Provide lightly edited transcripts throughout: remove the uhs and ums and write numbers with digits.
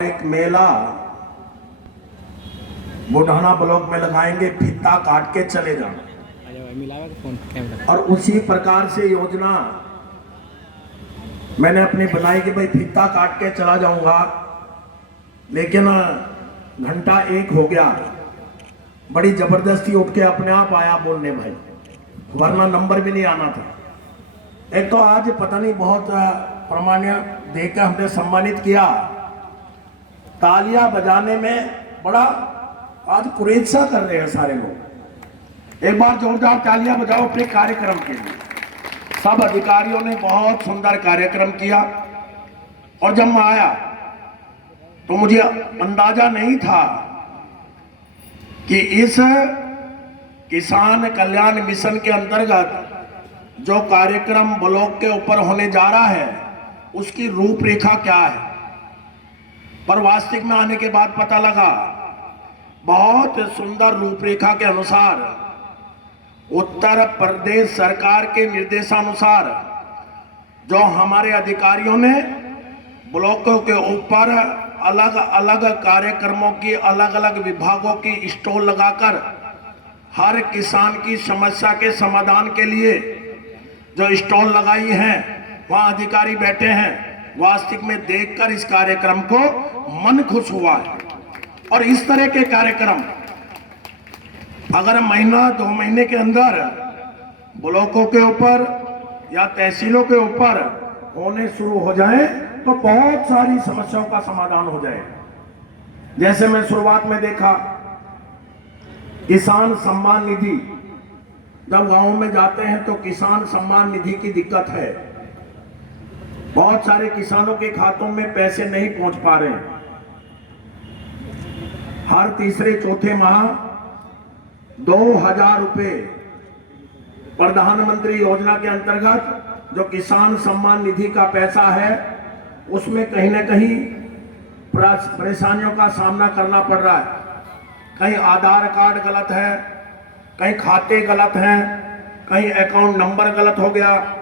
एक मेला बुढ़ाना ब्लॉक में लगाएंगे, फीता काट के चले जाना। और उसी प्रकार से योजना मैंने अपनी बनाई कि भाई फीता काट के चला जाऊंगा, लेकिन घंटा 1 हो गया, बड़ी जबरदस्ती उठ के अपने आप आया बोलने भाई, वरना नंबर भी नहीं आना था। एक तो आज पता नहीं बहुत प्रमाण्य देकर हमने सम्मानित किया, तालियां बजाने में बड़ा आज कुरेद सा कर रहे हैं सारे लोग। एक बार जोरदार तालियां बजाओ अपने कार्यक्रम के लिए। सब अधिकारियों ने बहुत सुंदर कार्यक्रम किया और जब मैं आया तो मुझे अंदाजा नहीं था कि इस किसान कल्याण मिशन के अंतर्गत जो कार्यक्रम ब्लॉक के ऊपर होने जा रहा है उसकी रूपरेखा क्या है। पर वास्तविक में आने के बाद पता लगा बहुत सुंदर रूपरेखा के अनुसार उत्तर प्रदेश सरकार के निर्देशानुसार जो हमारे अधिकारियों ने ब्लॉकों के ऊपर अलग अलग कार्यक्रमों की अलग अलग विभागों की स्टॉल लगाकर हर किसान की समस्या के समाधान के लिए जो स्टॉल लगाई हैं वहां अधिकारी बैठे हैं। वास्तविक में देखकर इस कार्यक्रम को मन खुश हुआ है। और इस तरह के कार्यक्रम अगर महीना 2 महीने के अंदर ब्लॉकों के ऊपर या तहसीलों के ऊपर होने शुरू हो जाए तो बहुत सारी समस्याओं का समाधान हो जाए। जैसे मैं शुरुआत में देखा किसान सम्मान निधि, जब गांव में जाते हैं तो किसान सम्मान निधि की दिक्कत है। बहुत सारे किसानों के खातों में पैसे नहीं पहुंच पा रहे हैं। हर तीसरे चौथे माह 2000 रुपए प्रधानमंत्री योजना के अंतर्गत जो किसान सम्मान निधि का पैसा है उसमें कहीं ना कहीं परेशानियों का सामना करना पड़ रहा है। कहीं आधार कार्ड गलत है, कहीं खाते गलत हैं, कहीं अकाउंट नंबर गलत हो गया,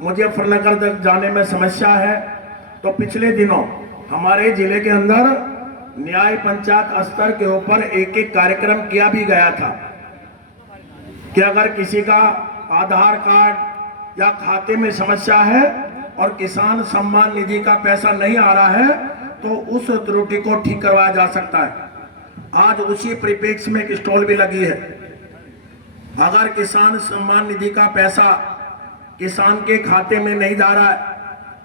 मुजफ्फरनगर तक जाने में समस्या है। तो पिछले दिनों हमारे जिले के अंदर न्याय पंचायत स्तर के ऊपर एक कार्यक्रम किया भी गया था कि अगर किसी का आधार कार्ड या खाते में समस्या है और किसान सम्मान निधि का पैसा नहीं आ रहा है तो उस त्रुटि को ठीक करवाया जा सकता है। आज उसी परिप्रेक्ष्य में एक स्टॉल भी लगी है। अगर किसान सम्मान निधि का पैसा किसान के खाते में नहीं जा रहा है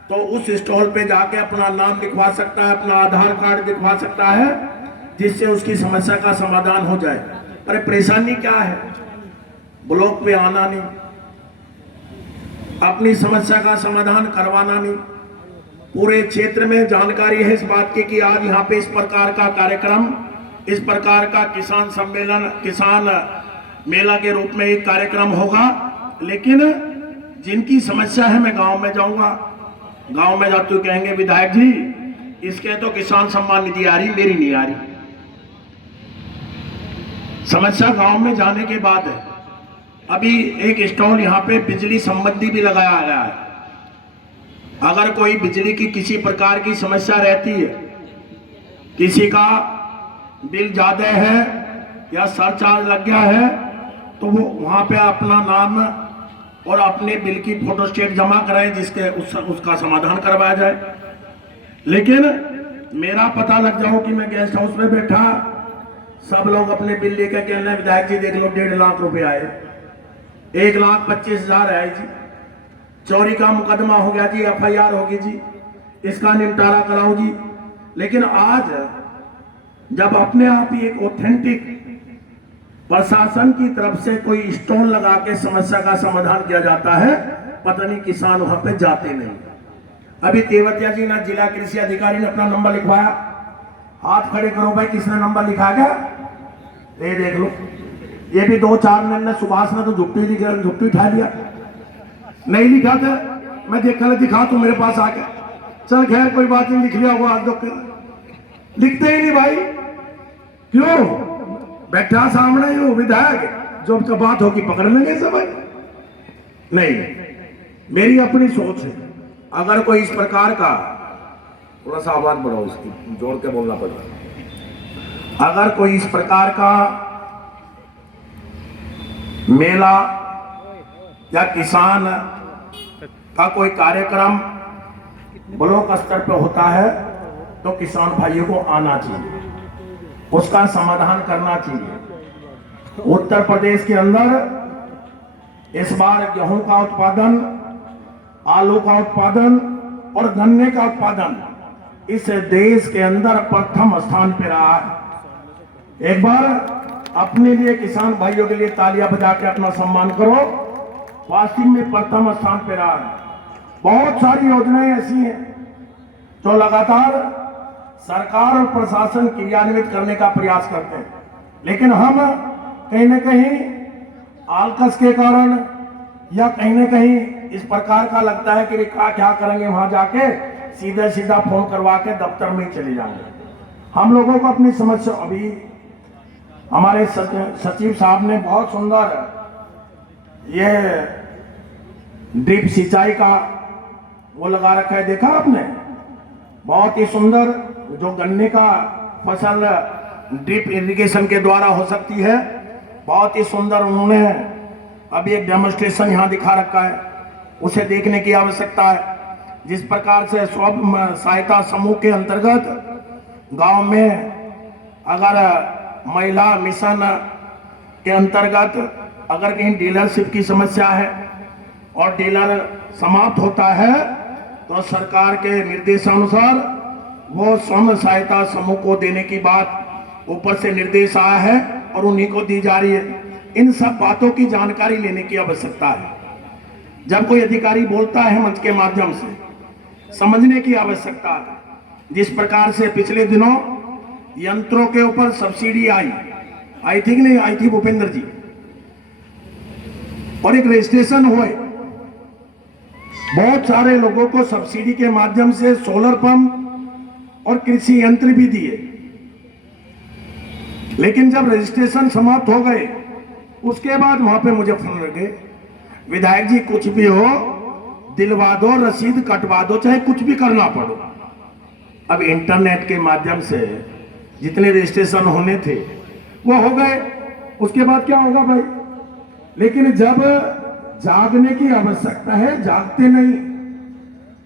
तो उस स्टॉल पे जाके अपना नाम लिखवा सकता है, अपना आधार कार्ड दिखवा सकता है, जिससे उसकी समस्या का समाधान हो जाए। अरे परेशानी क्या है, ब्लॉक पे आना नहीं, अपनी समस्या का समाधान करवाना नहीं। पूरे क्षेत्र में जानकारी है इस बात की कि आज यहाँ पे इस प्रकार का कार्यक्रम, इस प्रकार का किसान सम्मेलन, किसान मेला के रूप में एक कार्यक्रम होगा। लेकिन जिनकी समस्या है, मैं गांव में जाऊंगा, गांव में जाते हुए कहेंगे विधायक जी इसके तो किसान सम्मान निधि आ रही, मेरी नहीं आ रही। समस्या गांव में जाने के बाद है। अभी एक स्टॉल यहाँ पे बिजली संबंधी भी लगाया गया है। अगर कोई बिजली की किसी प्रकार की समस्या रहती है, किसी का बिल ज्यादा है या सरचार्ज लग गया है, तो वो वहां पे अपना नाम और अपने बिल की फोटोस्टेट जमा कराएं, जिसके उसका समाधान करवाया जाए। लेकिन मेरा पता लग जाओ कि मैं गेस्ट हाउस में बैठा, सब लोग अपने बिल लेकर कहना विधायक जी देख लो 1.5 लाख रुपए आए, 1,25,000 आए जी, चोरी का मुकदमा हो गया जी, FIR होगी जी, इसका निपटारा कराओ जी। लेकिन आज जब अपने आप ही एक ऑथेंटिक प्रशासन की तरफ से कोई स्टॉल लगा के समस्या का समाधान किया जाता है, पता नहीं किसान वहां पे जाते नहीं। अभी तेवतिया जी ने जिला कृषि अधिकारी ने अपना नंबर लिखवाया, हाथ खड़े करो भाई किसने नंबर लिखा गया, ये देख लो। ये भी 2-4 ने सुभाष ने तो झुट्टी उठा लिया, नहीं लिखा था, मैं दिखा तू मेरे पास आ गया, चल खैर कोई बात नहीं, लिख लिया हुआ आज लिखते ही नहीं भाई। क्यों? बैठा सामने ही हो विधायक, जो बात होगी पकड़ लेंगे सब। नहीं, मेरी अपनी सोच है, अगर कोई इस प्रकार का थोड़ा सा आवाज बढ़ाओ, इसकी जोड़ के बोलना पड़ेगा। अगर कोई इस प्रकार का मेला या किसान का कोई कार्यक्रम ब्लॉक स्तर पर होता है तो किसान भाइयों को आना चाहिए, उसका समाधान करना चाहिए। उत्तर प्रदेश के अंदर इस बार गेहूं का उत्पादन, आलू का उत्पादन और गन्ने का उत्पादन इस देश के अंदर प्रथम स्थान पर रहा है। एक बार अपने लिए, किसान भाइयों के लिए तालियां बजा के अपना सम्मान करो। वास्तव में प्रथम स्थान पर रहा है। बहुत सारी योजनाएं ऐसी हैं जो लगातार सरकार और प्रशासन क्रियान्वित करने का प्रयास करते हैं, लेकिन हम कहीं न कहीं आलकस के कारण या कहीं न कहीं इस प्रकार का लगता है कि क्या करेंगे, वहां जाके सीधा सीधा फोन करवा के दफ्तर में ही चले जाएंगे। हम लोगों को अपनी समस्या, अभी हमारे सचिव साहब ने बहुत सुंदर ये ड्रिप सिंचाई का वो लगा रखा है, देखा आपने? बहुत ही सुंदर, जो गन्ने का फसल ड्रिप इरिगेशन के द्वारा हो सकती है, बहुत ही सुंदर उन्होंने अभी एक डेमोन्स्ट्रेशन यहाँ दिखा रखा है, उसे देखने की आवश्यकता है। जिस प्रकार से स्व सहायता समूह के अंतर्गत गांव में अगर महिला मिशन के अंतर्गत अगर कहीं डीलरशिप की समस्या है और डीलर समाप्त होता है तो सरकार के निर्देशानुसार वो स्वयं सहायता समूह को देने की बात ऊपर से निर्देश आया है और उन्हीं को दी जा रही है। इन सब बातों की जानकारी लेने की आवश्यकता है। जब कोई अधिकारी बोलता है मंच के माध्यम से, समझने की आवश्यकता है। जिस प्रकार से पिछले दिनों यंत्रों के ऊपर सब्सिडी आई थी कि नहीं आई थी भूपेंद्र जी, और एक रजिस्ट्रेशन हुए, बहुत सारे लोगों को सब्सिडी के माध्यम से सोलर पंप और कृषि यंत्र भी दिए, लेकिन जब रजिस्ट्रेशन समाप्त हो गए उसके बाद वहां पे मुझे फोन लगे, विधायक जी कुछ भी हो दिलवा दो, रसीद कटवा दो, चाहे कुछ भी करना पड़ो। अब इंटरनेट के माध्यम से जितने रजिस्ट्रेशन होने थे वो हो गए, उसके बाद क्या होगा भाई? लेकिन जब जागने की आवश्यकता है, जागते नहीं।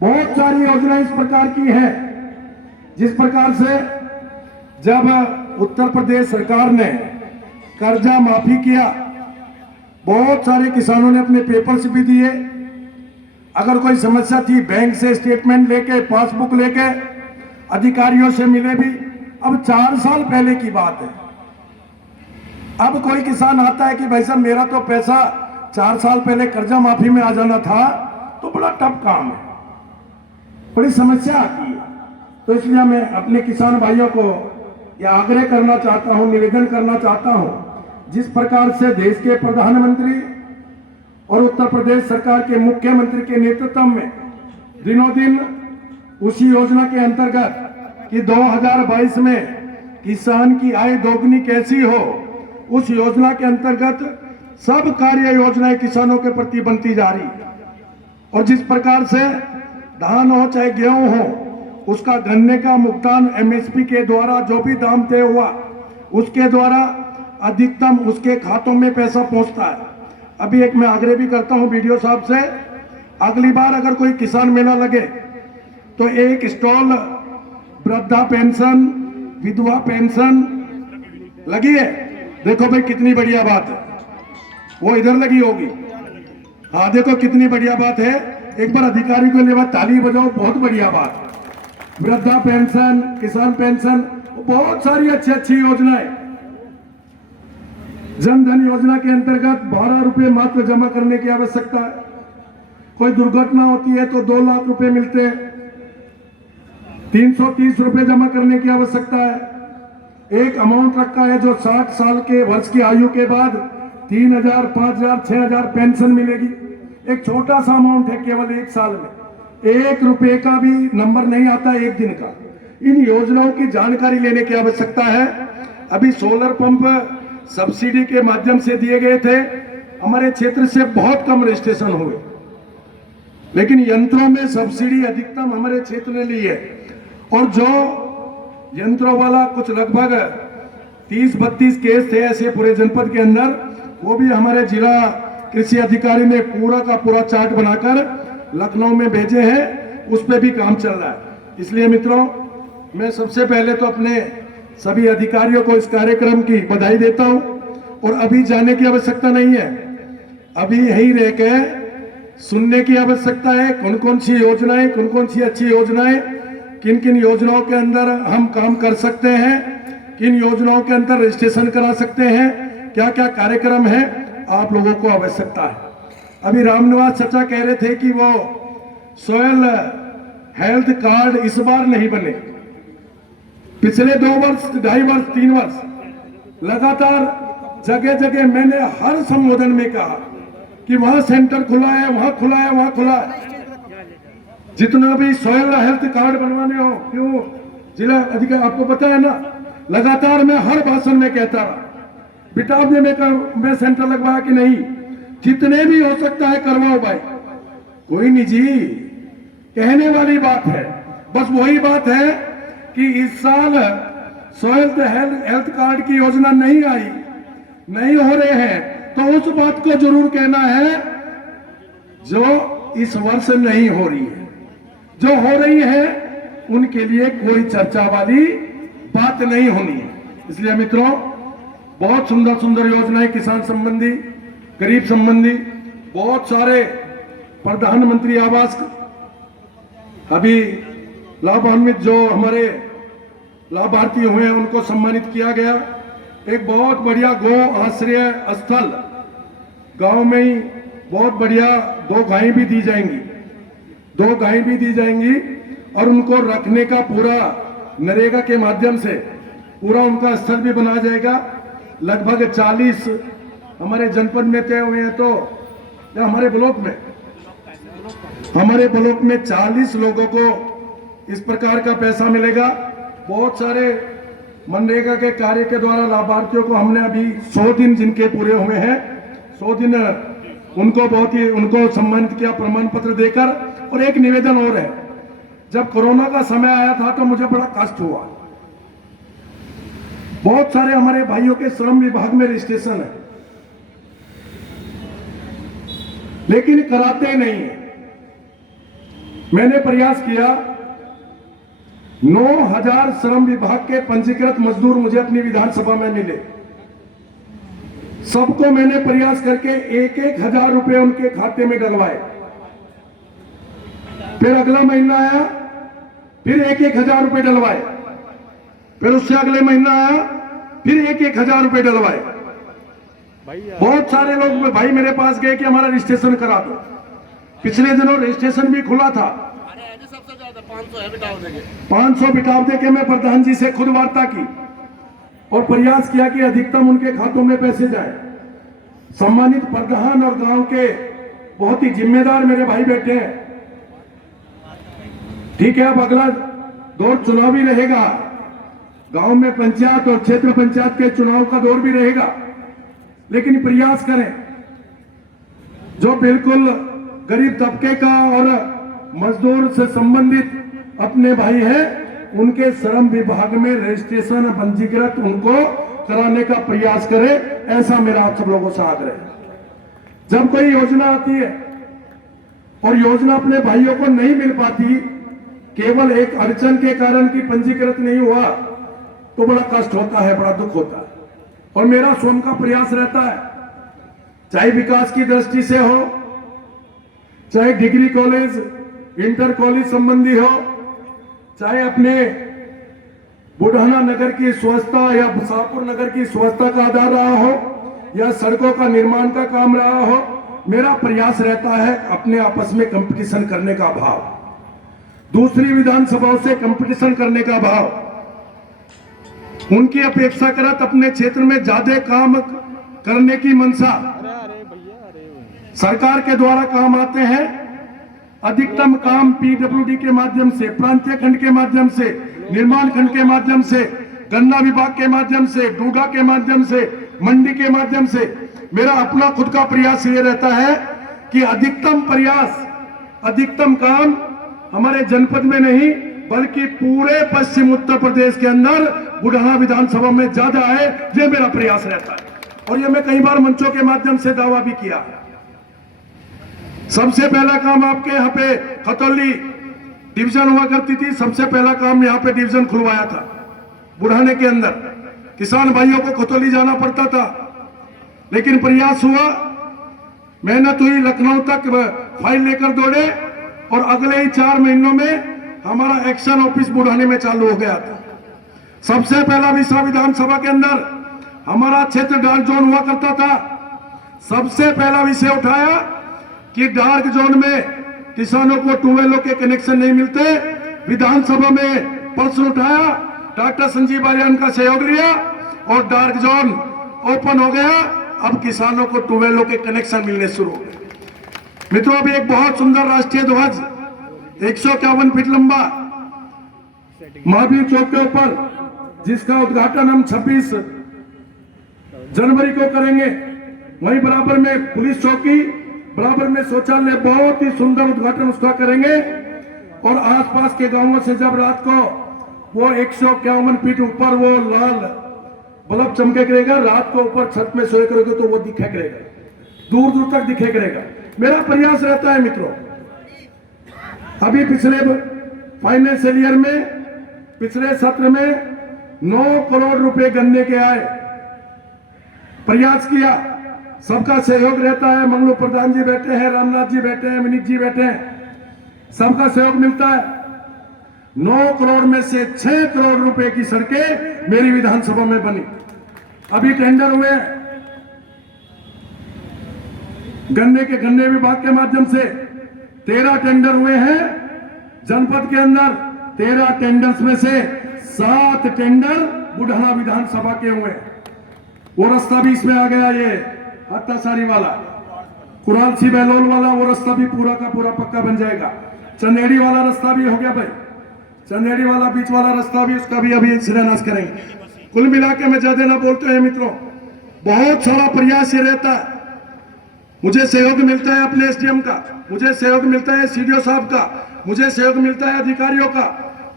बहुत सारी योजना इस प्रकार की है, जिस प्रकार से जब उत्तर प्रदेश सरकार ने कर्जा माफी किया, बहुत सारे किसानों ने अपने पेपर्स भी दिए। अगर कोई समस्या थी, बैंक से स्टेटमेंट लेके, पासबुक लेके अधिकारियों से मिले भी। अब 4 साल पहले की बात है। अब कोई किसान आता है कि भाई साहब मेरा तो पैसा 4 साल पहले कर्जा माफी में आ जाना था, तो बड़ा टफ काम है, बड़ी समस्या आती है। तो इसलिए मैं अपने किसान भाइयों को यह आग्रह करना चाहता हूं, निवेदन करना चाहता हूं, जिस प्रकार से देश के प्रधानमंत्री और उत्तर प्रदेश सरकार के मुख्यमंत्री के नेतृत्व में दिनों दिन उसी योजना के अंतर्गत कि 2022 में किसान की आय दोगुनी कैसी हो, उस योजना के अंतर्गत सब कार्य योजनाएं किसानों के प्रति बनती जा रही। और जिस प्रकार से धान हो चाहे गेहूं हो, उसका गन्ने का भुगतान एमएसपी के द्वारा जो भी दाम तय हुआ उसके द्वारा अधिकतम उसके खातों में पैसा पहुंचता है। अभी एक मैं आग्रह भी करता हूं वीडियो साहब से, अगली बार अगर कोई किसान मेला लगे तो एक स्टॉल वृद्धा पेंशन, विधवा पेंशन लगी है। देखो भाई कितनी बढ़िया बात है, वो इधर लगी होगी। हाँ देखो कितनी बढ़िया बात है, एक बार अधिकारी को लिए ताली बजाओ, बहुत बढ़िया बात। वृद्धा पेंशन, किसान पेंशन, बहुत सारी अच्छी अच्छी योजनाएं। जन धन योजना के अंतर्गत 12 रुपए मात्र जमा करने की आवश्यकता है। कोई दुर्घटना होती है तो 2 लाख रुपए मिलते हैं। 330 रुपए जमा करने की आवश्यकता है। एक अमाउंट रखा है जो 60 साल के वर्ष की आयु के बाद 3000, 5000, 6000 पेंशन मिलेगी। एक छोटा सा अमाउंट है, केवल 1 साल में 1 रुपए का भी नंबर नहीं आता, 1 दिन का। इन योजनाओं की जानकारी लेने की आवश्यकता है। अभी सोलर पंप सब्सिडी के माध्यम से दिए गए थे, हमारे क्षेत्र से बहुत कम रजिस्ट्रेशन हुए, लेकिन यंत्रों में सब्सिडी अधिकतम हमारे क्षेत्र ने ली है। और जो यंत्रों वाला कुछ लगभग 30-32 केस थे ऐसे पूरे जनपद के अंदर, वो भी हमारे जिला कृषि अधिकारी ने पूरा का पूरा चार्ट बनाकर लखनऊ में भेजे हैं, उस पर भी काम चल रहा है। इसलिए मित्रों, मैं सबसे पहले तो अपने सभी अधिकारियों को इस कार्यक्रम की बधाई देता हूं, और अभी जाने की आवश्यकता नहीं है, अभी यहीं रह के सुनने की आवश्यकता है कौन कौन सी योजनाएं, कौन कौन सी अच्छी योजनाएं, किन किन योजनाओं के अंदर हम काम कर सकते हैं, किन योजनाओं के अंदर रजिस्ट्रेशन करा सकते हैं, क्या क्या कार्यक्रम है, आप लोगों को आवश्यकता है। अभी रामनिवास चाचा कह रहे थे कि वो सोयल हेल्थ कार्ड इस बार नहीं बने, पिछले 2 वर्ष, 2.5 वर्ष, 3 वर्ष लगातार जगह जगह मैंने हर संबोधन में कहा कि वहां सेंटर खुला है, वहां खुला है, वहां खुला है। जितना भी सोयल हेल्थ कार्ड बनवाने हो, क्यों जिला अधिकारी, आपको पता है ना, लगातार मैं हर भाषण में कहता रहा, बिटावने में सेंटर लगवाया कि नहीं, जितने भी हो सकता है करवाओ भाई, कोई नहीं जी, कहने वाली बात है। बस वही बात है कि इस साल सोयल हेल्थ कार्ड की योजना नहीं आई, नहीं हो रहे हैं, तो उस बात को जरूर कहना है जो इस वर्ष नहीं हो रही है। जो हो रही है उनके लिए कोई चर्चा वाली बात नहीं होनी है। इसलिए मित्रों, बहुत सुंदर सुंदर योजनाएं, किसान संबंधी, गरीब संबंधी, बहुत सारे प्रधानमंत्री आवास, अभी लाभान्वित जो हमारे लाभार्थी हुए हैं उनको सम्मानित किया गया। एक बहुत बढ़िया गौ आश्रय स्थल गांव में ही बहुत बढ़िया 2 गायें भी दी जाएंगी, 2 गायें भी दी जाएंगी, और उनको रखने का पूरा नरेगा के माध्यम से पूरा उनका स्थल भी बनाया जाएगा। लगभग 40 हमारे जनपद में तय हुए हैं, तो या हमारे ब्लॉक में 40 लोगों को इस प्रकार का पैसा मिलेगा। बहुत सारे मनरेगा के कार्य के द्वारा लाभार्थियों को हमने अभी 100 दिन जिनके पूरे हुए हैं, 100 दिन उनको बहुत ही उनको सम्मानित किया प्रमाण पत्र देकर। और एक निवेदन और है, जब कोरोना का समय आया था तो मुझे बड़ा कष्ट हुआ, बहुत सारे हमारे भाइयों के श्रम विभाग में रजिस्ट्रेशन है लेकिन कराते नहीं है। मैंने प्रयास किया, 9,000 श्रम विभाग के पंजीकृत मजदूर मुझे अपनी विधानसभा में मिले, सबको मैंने प्रयास करके 1,000 रुपए उनके खाते में डलवाए। फिर अगला महीना आया, फिर 1,000 रुपए डलवाए, फिर उससे अगले महीना आया, फिर 1,000 रुपए डलवाए। बहुत सारे लोग भाई मेरे पास गए कि हमारा रजिस्ट्रेशन करा दो। पिछले दिनों रजिस्ट्रेशन भी खुला था, 500 बिटाव देके मैं प्रधान जी से खुद वार्ता की और प्रयास किया कि अधिकतम उनके खातों में पैसे जाए। सम्मानित प्रधान और गांव के बहुत ही जिम्मेदार मेरे भाई बैठे हैं। ठीक है, अब अगला दौर चुनावी रहेगा, गांव में पंचायत और क्षेत्र पंचायत के चुनाव का दौर भी रहेगा, लेकिन प्रयास करें जो बिल्कुल गरीब तबके का और मजदूर से संबंधित अपने भाई हैं, उनके श्रम विभाग में रजिस्ट्रेशन पंजीकृत उनको कराने का प्रयास करें। ऐसा मेरा आप सब लोगों से आग्रह है। जब कोई योजना आती है और योजना अपने भाइयों को नहीं मिल पाती, केवल एक अड़चन के कारण कि पंजीकृत नहीं हुआ, तो बड़ा कष्ट होता है, बड़ा दुख होता है। और मेरा स्वयं का प्रयास रहता है, चाहे विकास की दृष्टि से हो, चाहे डिग्री कॉलेज, इंटर कॉलेज संबंधी हो, चाहे अपने बुढ़ाना नगर की स्वच्छता या शाहपुर नगर की स्वच्छता का आधार रहा हो, या सड़कों का निर्माण का काम रहा हो, मेरा प्रयास रहता है अपने आपस में कंपटीशन करने का भाव, दूसरी विधानसभाओं से कंपटीशन करने का भाव, उनकी अपेक्षा करत अपने क्षेत्र में ज्यादा काम करने की मंशा। सरकार के द्वारा काम आते हैं, अधिकतम काम पीडब्ल्यूडी के माध्यम से, प्रांतीय खंड के माध्यम से, निर्माण खंड के माध्यम से, गन्ना विभाग के माध्यम से, डूडा के माध्यम से, मंडी के माध्यम से। मेरा अपना खुद का प्रयास ये रहता है कि अधिकतम प्रयास, अधिकतम काम हमारे जनपद में नहीं बल्कि पूरे पश्चिम उत्तर प्रदेश के अंदर बुढ़ाना विधानसभा में ज्यादा है, ये मेरा प्रयास रहता है। और ये मैं कई बार मंचों के माध्यम से दावा भी किया। सबसे पहला काम आपके यहाँ पे खतौली डिवीजन हुआ करती थी, सबसे पहला काम यहाँ पे डिवीजन खुलवाया था बुढ़ाने के अंदर। किसान भाइयों को खतौली जाना पड़ता था, लेकिन प्रयास हुआ, मेहनत हुई, लखनऊ तक फाइल लेकर दौड़े और अगले ही 4 महीनों में हमारा एक्शन ऑफिस बुढ़ाने में चालू हो गया था। सबसे पहला विसा विधानसभा के अंदर हमारा क्षेत्र डार्क जोन हुआ करता था। सबसे पहला विषय उठाया कि डार्क जोन में किसानों को ट्यूबवेलों के कनेक्शन नहीं मिलते। विधानसभा में प्रश्न उठाया, डॉक्टर संजीव आर्यन का सहयोग लिया और डार्क जोन ओपन हो गया। अब किसानों को ट्यूबवेलों के कनेक्शन मिलने शुरू हो गए। मित्रों, अभी एक बहुत सुंदर राष्ट्रीय ध्वज 151 फीट लंबा महावीर चौक के ऊपर, जिसका उद्घाटन हम 26 जनवरी को करेंगे। वहीं बराबर में पुलिस चौकी, बराबर में शौचालय, बहुत ही सुंदर उद्घाटन उसका करेंगे। और आसपास के गांवों से जब रात को वो 151 फीट ऊपर वो लाल बल्ब चमके करेगा, रात को ऊपर छत में सोए करोगे तो वो दिखे करेगा, दूर दूर तक दिखे करेगा। मेरा प्रयास रहता है मित्रों। अभी पिछले फाइनेंशियल ईयर में, पिछले सत्र में 9 करोड़ रुपए गन्ने के आए। प्रयास किया, सबका सहयोग रहता है। मंगलू प्रधान जी बैठे हैं, रामनाथ जी बैठे हैं, विनीत जी बैठे हैं, सबका सहयोग मिलता है। 9 करोड़ में से 6 करोड़ रुपए की सड़कें मेरी विधानसभा में बनी। अभी टेंडर हुए गन्ने विभाग के माध्यम से 13 टेंडर हुए हैं जनपद के अंदर। 13 टेंडर्स में से 7 टेंडर बुढ़ाना विधानसभा के हुए। वो रास्ता भी इसमें आ गया, ये हत्तासारी वाला, कुरालसी बहलोल वाला, वो रास्ता भी पूरा का पूरा पक्का बन जाएगा। चंदेड़ी वाला रास्ता भी हो गया भाई, चंदेड़ी वाला बीच वाला रास्ता भी, उसका भी अभी शिलान्यास करेंगे। कुल मिला के मैं ज्यादा ना बोलते हैं मित्रों, बहुत सारा प्रयास ये रहता है। मुझे सहयोग मिलता है अपने एसडीएम का, मुझे सहयोग मिलता है सीडीओ साहब का, मुझे सहयोग मिलता है अधिकारियों का।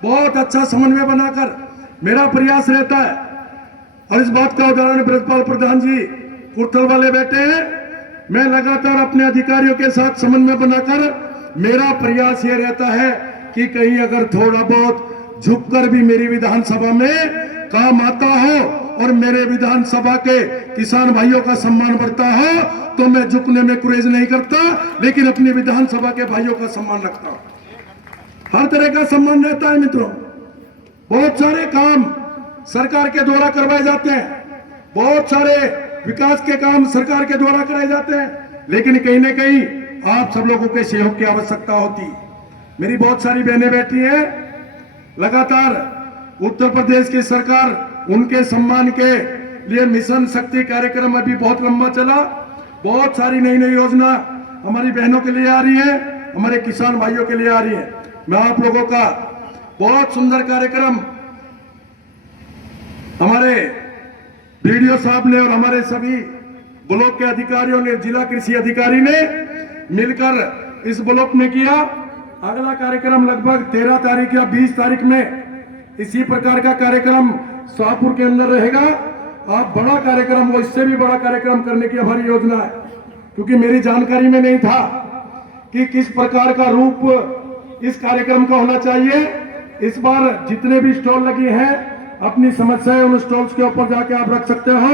बहुत अच्छा समन्वय बनाकर मेरा प्रयास रहता है। और इस बात का उदाहरण ब्रजपाल प्रधान जी कुर्थल वाले बैठे हैं। मैं लगातार अपने अधिकारियों के साथ समन्वय बनाकर मेरा प्रयास ये रहता है कि कहीं अगर थोड़ा बहुत झुककर भी मेरी विधानसभा में काम आता हो और मेरे विधानसभा के किसान भाइयों का सम्मान बढ़ता हो, तो मैं झुकने में गुरेज नहीं करता, लेकिन अपनी विधानसभा के भाइयों का सम्मान रखता हूं। हर तरह का सम्मान रहता है मित्रों। बहुत सारे काम सरकार के द्वारा करवाए जाते हैं, बहुत सारे विकास के काम सरकार के द्वारा कराए जाते हैं, लेकिन कहीं ना कहीं आप सब लोगों के सहयोग की आवश्यकता होती। मेरी बहुत सारी बहनें बैठी हैं, लगातार उत्तर प्रदेश की सरकार उनके सम्मान के लिए मिशन शक्ति कार्यक्रम अभी बहुत लंबा चला। बहुत सारी नई नई योजना हमारी बहनों के लिए आ रही है, हमारे किसान भाइयों के लिए आ रही है। मैं आप लोगों का बहुत सुंदर कार्यक्रम हमारे बीडीओ साहब ने और हमारे सभी ब्लॉक के अधिकारियों ने, जिला कृषि अधिकारी ने मिलकर इस ब्लॉक में किया। अगला कार्यक्रम लगभग 13 तारीख या 20 तारीख में इसी प्रकार का कार्यक्रम शाहपुर के अंदर रहेगा। आप बड़ा कार्यक्रम हो, इससे भी बड़ा कार्यक्रम करने की हमारी योजना है, क्योंकि मेरी जानकारी में नहीं था कि किस प्रकार का रूप इस कार्यक्रम का होना चाहिए। इस बार जितने भी स्टॉल लगे हैं, अपनी समस्याएं उन स्टॉल्स के ऊपर जाके आप रख सकते हो।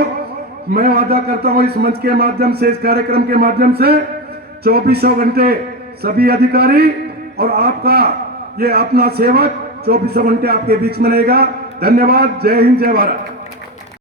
मैं वादा करता हूं इस मंच के माध्यम से, इस कार्यक्रम के माध्यम से 24 घंटे सभी अधिकारी और आपका ये अपना सेवक 24 घंटे आपके बीच में रहेगा। धन्यवाद। जय हिंद, जय भारत।